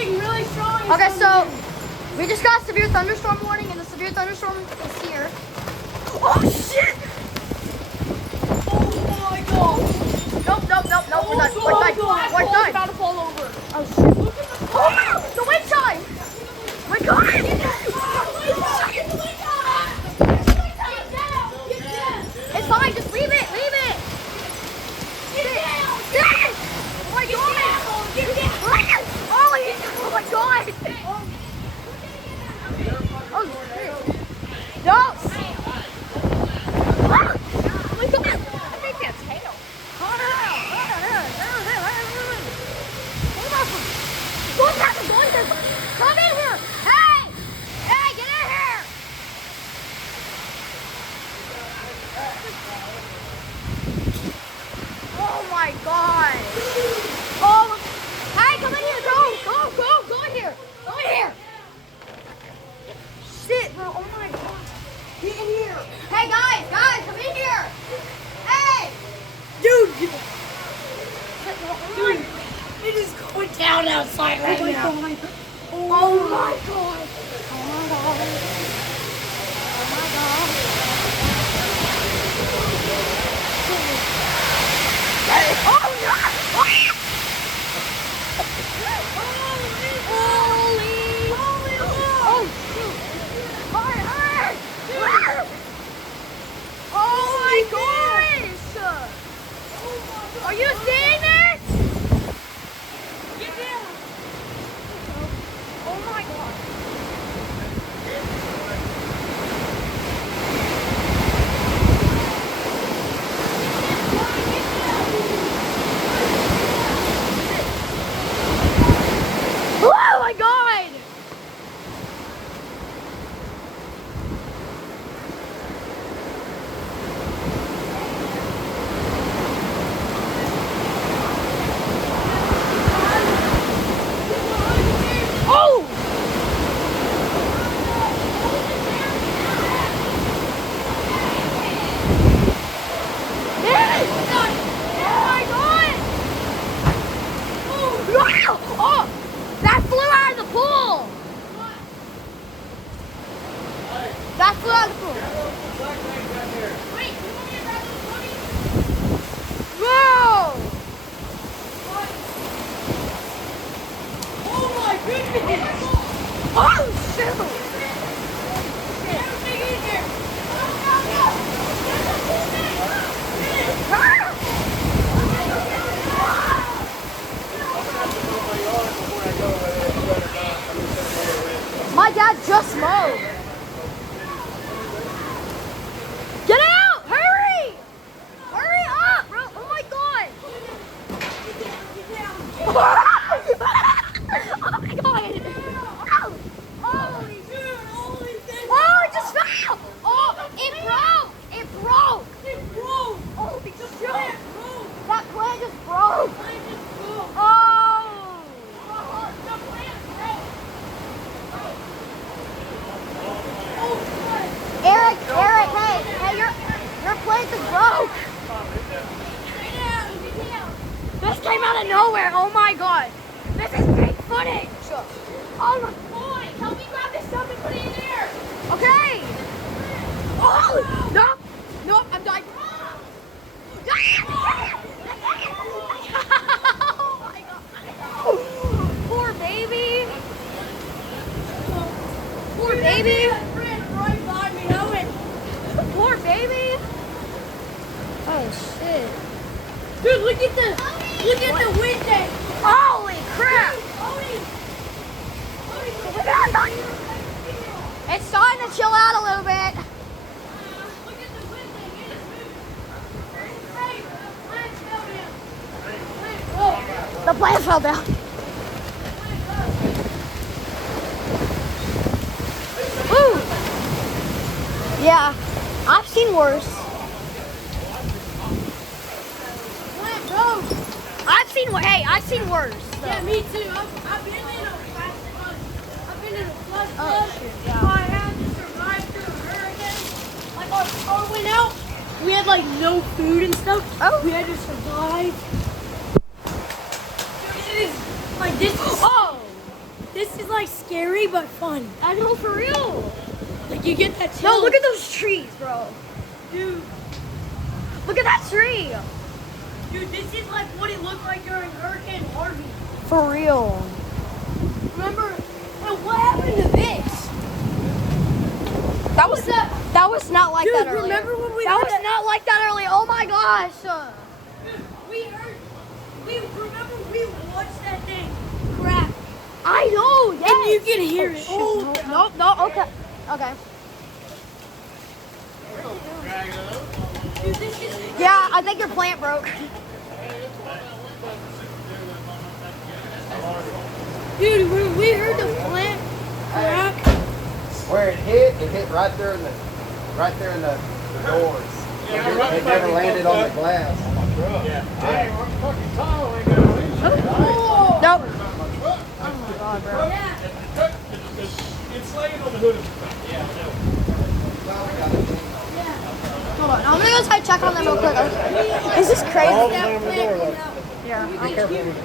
something really strong. Okay, so we just got a severe thunderstorm warning, and the severe thunderstorm is here. Oh shit! Oh my god! Nope. We're done. We're done. We're done. About to fall over. Oh shit! Oh, the wind chime! My god! Get the wind chime! It's fine. Just leave it. Leave it. Get down! Yes! Oh my god! Get down! Oh my god! Oh shit! No! Oh my god! I think that's hail. Come in here! Hey! Hey, get in here! Oh my god! Oh! Hey, come in here! Go in here! Go in here! Shit, bro! Oh my god! Get in here! Hey, guys, come in here! Hey! Dude, it is going down outside right now. Oh my god! Oh my god! Oh no! Holy! Oh shoot! Hurry! Oh my gosh! Are you seeing this? Get down! Oh my god! Oh my god! Oh! Yes! Oh my god! Oh! That flew out of the pool! That flew out of the pool. Wait, you want me to grab those bunnies? Whoa! Oh my goodness! Oh shoot! Get everything in here! Go! My dad just mowed. Get out! Hurry! Hurry up, bro! Oh my god! Oh my god! Ow! Holy! Oh, it just fell! Oh, it broke! It broke! Holy shit! That plant just broke! Oh! Eric, hey, your plant is broke! This came out of nowhere, oh my god! This is big footage! Oh my god! Help me grab this stuff and put it in there! Okay! Oh! Nope, I'm dying. Oh my god! Poor baby! Poor baby! Right by me, Owen! Poor baby! Oh shit! Dude, look at the window! Holy crap! It's starting to chill out a little bit. Look at the window! It is moving! Hey, let's go down! Whoa! The plant fell down. Ooh! Yeah, I've seen worse. I've seen worse. So. Yeah, me too. I've been in a flood. I've been in a flood. Oh, shit, yeah. I had to survive through a hurricane. Like our car went out. We had like no food and stuff. Oh. We had to survive. It is like this. Oh! this is like scary but fun. I know, for real. Like you get that chill. No, look at those trees, bro. Dude, Look at that tree. this is like what it looked like during Hurricane Harvey. For real. Remember, and what happened to this? That was not like Dude, that earlier. remember when we That had was that- not like that earlier. Oh my gosh. Dude, remember we watched that thing crack. I know, yes. And you can hear it. Shoot. Oh, No, okay. Okay. dude, this is. Yeah, I think your plant broke. Dude, when we heard the plant crack. Where it hit right there in the doors. It never landed on the glass. Nope. Oh my god, bro. Yeah. It's laying on the hood of the Hold on. I'm gonna go try to check on them real quick. Is this crazy? That plant came out. Yeah. Be careful with it.